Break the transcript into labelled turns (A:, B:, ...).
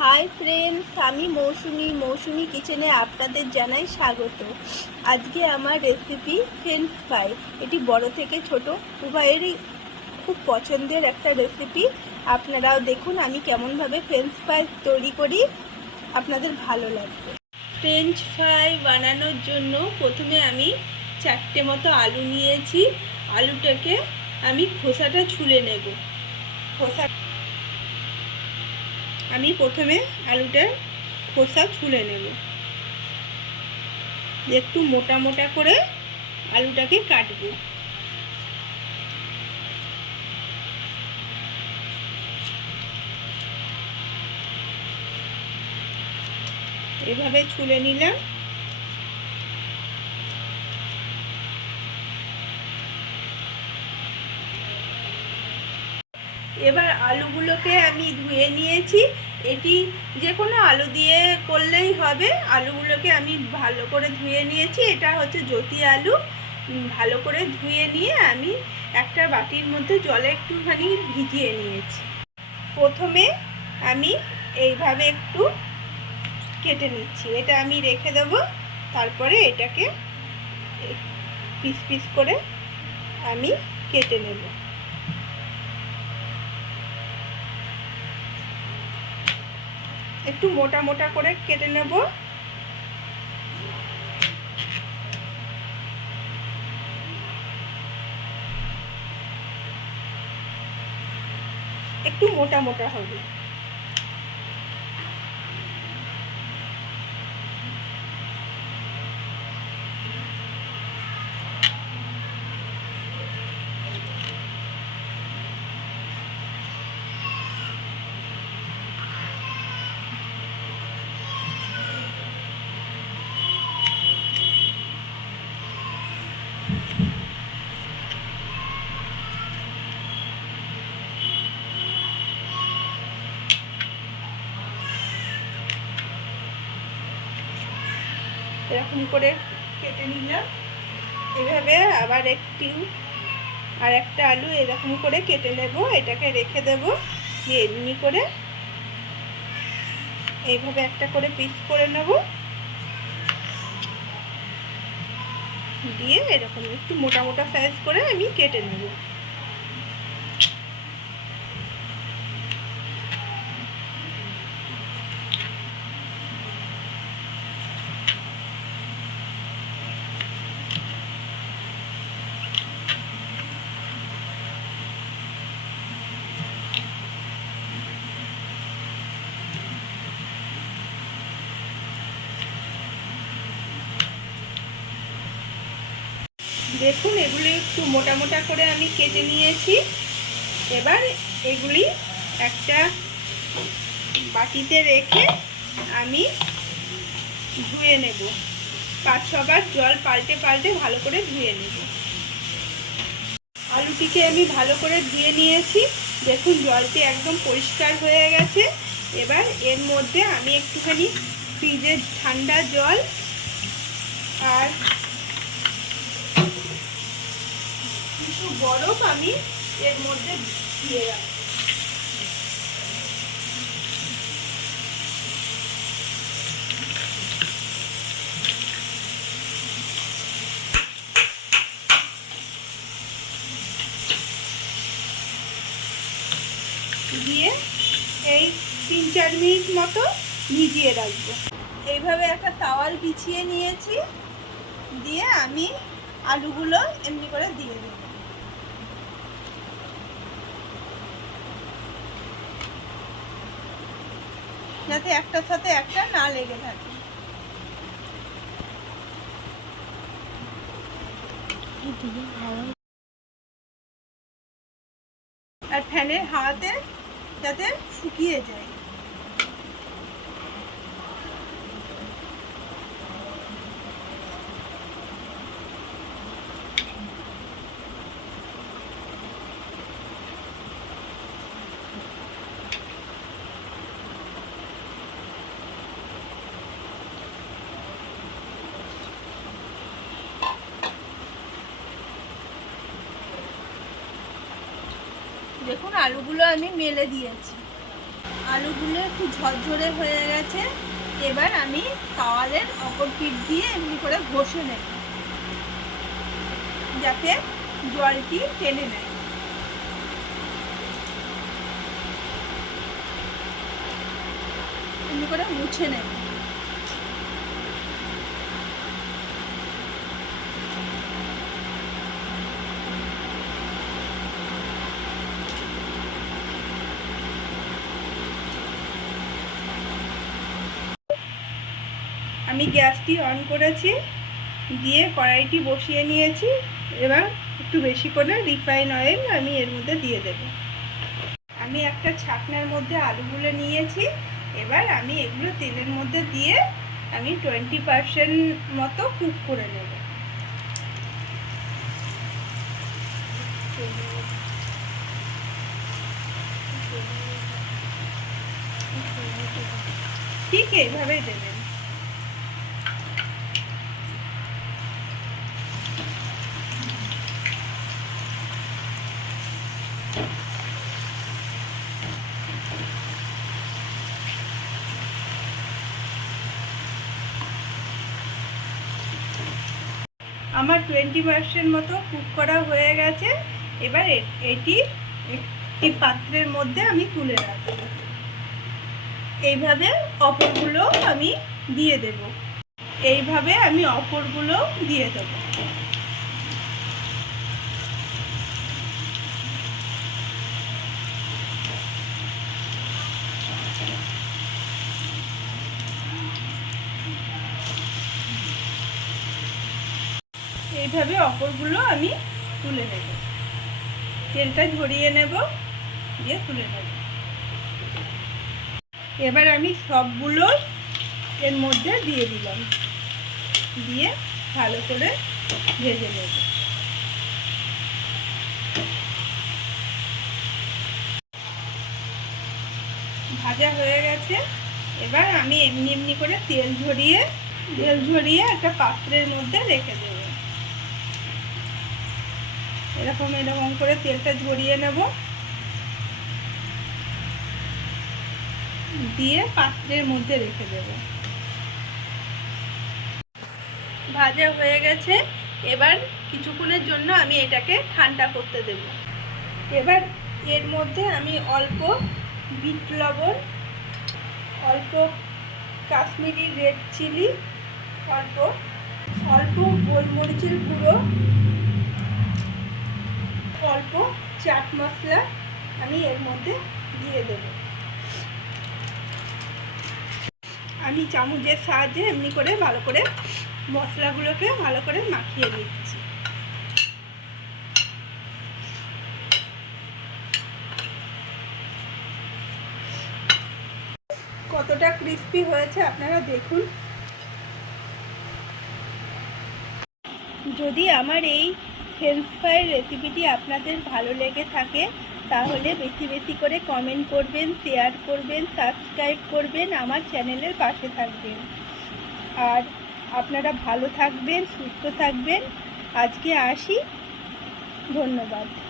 A: Hi friends আমি মৌসুমি। মৌসুমি কিচেনে আপনাদের জানাই স্বাগত। আজকে আমার রেসিপি ফ্রেঞ্চ ফ্রাই এটি বড় থেকে ছোট, উভয়েরই খুব পছন্দের একটা রেসিপি আপনারাও দেখুন আমি কেমনভাবে ফ্রেঞ্চ ফ্রাই তৈরি করি। আপনাদের ভালো লাগবে। ফ্রেঞ্চ ফ্রাই বানানোর জন্য প্রথমে আমি চারটে মতো আলু নিয়েছি। আলুটাকে আমি খোসাটা ছুলে নেব। খোসা আমি প্রথমে আলুটার খোসা ছুলে নেব। একটু মোটা মোটা করে আলুটাকে কাটবো। এভাবে ছুলে নিলাম। এবার আলুগুলোকে আমি ধুয়ে নিয়েছি। এটি যে কোনো আলু দিয়ে করলেই হবে। আলুগুলোকে আমি ভালো করে ধুয়ে নিয়েছি। এটা হচ্ছে জ্যোতি আলু। ভালো করে ধুয়ে নিয়ে আমি একটা বাটির মধ্যে জলে একটুখানি ভিজিয়ে নিয়েছি। প্রথমে আমি এইভাবে একটু কেটে নিচ্ছি। এটা আমি রেখে দেব। তারপরে এটাকে পিস পিস করে আমি কেটে নেব। একটু মোটা মোটা করে কেটে নেব। একটু মোটা মোটা হবে। এরকম করে কেটে নিলাম। এভাবে আবার একটি আর একটা আলু এরকম করে কেটে নেব। এটাকে রেখে দেব দিয়ে এমনি করে। এইভাবে একটা করে পিস করে নেব। দিয়ে এরকম একটু মোটা মোটা সাইজ করে আমি কেটে নেব। দেখুন, এগুলি একটু মোটা মোটা করে আমি কেটে নিয়েছি। এবার এগুলি একটা বাটিতে রেখে আমি ধুয়ে নেব। পাঁচ ছবার জল পাল্টে পাল্টে ভালো করে ধুয়ে নেব। আলুটিকে আমি ভালো করে ধুয়ে নিয়েছি। দেখুন, জলটি একদম পরিষ্কার হয়ে গেছে। এবার এর মধ্যে আমি একটুখানি ফ্রিজের ঠান্ডা জল আর কিছু বরফ আমি এর মধ্যে দিয়ে রাখব। দিয়ে এই তিন চার মিনিট মতো ভিজিয়ে রাখব। এইভাবে একটা তাওয়াল বিছিয়ে নিয়েছি। দিয়ে আমি আলুগুলো এমনি করে দিয়ে দেবো। যাতে একটার সাথে একটা না লেগে থাকে। আর ফ্যানের হাওয়াতে যাতে শুকিয়ে যায়। দেখুন, আলুগুলো আমি মেলে দিয়েছি। আলুগুলো একটু ঝরঝরে হয়ে গেছে, এবার আমি তাওয়ালের অপর পিঠ দিয়ে এমনি করে ঘষে নেব। যাতে জলটি টেনে নেয়। এমনি করে মুছে নেব। আমি গ্যাসটি অন করেছি, দিয়ে কড়াইটি বসিয়ে নিয়েছি, এবার একটু বেশি করে রিফাইন অয়েল আমি এর মধ্যে দিয়ে দেব। আমি একটা ছাকনার মধ্যে আলুগুলো নিয়েছি, এবার আমি এগুলো তেলের মধ্যে দিয়ে আমি টোয়েন্টি পারসেন্ট মতো কুক করে নেব। ঠিক এইভাবেই দেবেন। আমার টোয়েন্টি পার্সেন্ট মতো কুক করা হয়ে গেছে। এবার এটি একটি পাত্রের মধ্যে আমি তুলে রাখব। এইভাবে অপরগুলো আমি দিয়ে দেব। এইভাবে আমি অপরগুলো দিয়ে দেব। এইভাবে অপরগুলো আমি তুলে নেব। তেলটা ঝরিয়ে নেব, দিয়ে তুলে নেব। এবার আমি সবগুলো এর মধ্যে দিয়ে দিলাম। দিয়ে ভালো করে ভেজে নেব। ভাজা হয়ে গেছে। এবার আমি এমনি এমনি করে তেল ঝরিয়ে তেল ঝরিয়ে একটা পাত্রের মধ্যে রেখে দেব। এরকম এরকম করে তেলটা ঝরিয়ে নেব। দিয়ে পাত্রের মধ্যে রেখে দেব। ভাজা হয়ে গেছে। এবার কিছুক্ষণের জন্য আমি এটাকে ঠান্ডা করতে দেব। এবার এর মধ্যে আমি অল্প বিট লবণ, অল্প কাশ্মীরি রেড চিলি, অল্প অল্প গোলমরিচের গুঁড়ো অল্প চাট মশলা আমি এর মধ্যে দিয়ে দেব। আমি চামচের সাহায্যে এমনি করে ভালো করে মশলাগুলোকে ভালো করে মাখিয়ে দিচ্ছি কতটা ক্রিস্পি হয়েছে আপনারা দেখুন। যদি আমার এই ফ্রেঞ্চ ফ্রাইয়ের রেসিপিটি আপনাদের ভালো লেগে থাকে, তাহলে বেশি বেশি করে কমেন্ট করবেন শেয়ার করবেন সাবস্ক্রাইব করবেন আমার চ্যানেলের পাশে থাকবেন। আর আপনারা ভালো থাকবেন, সুস্থ থাকবেন। আজকে আসি। ধন্যবাদ।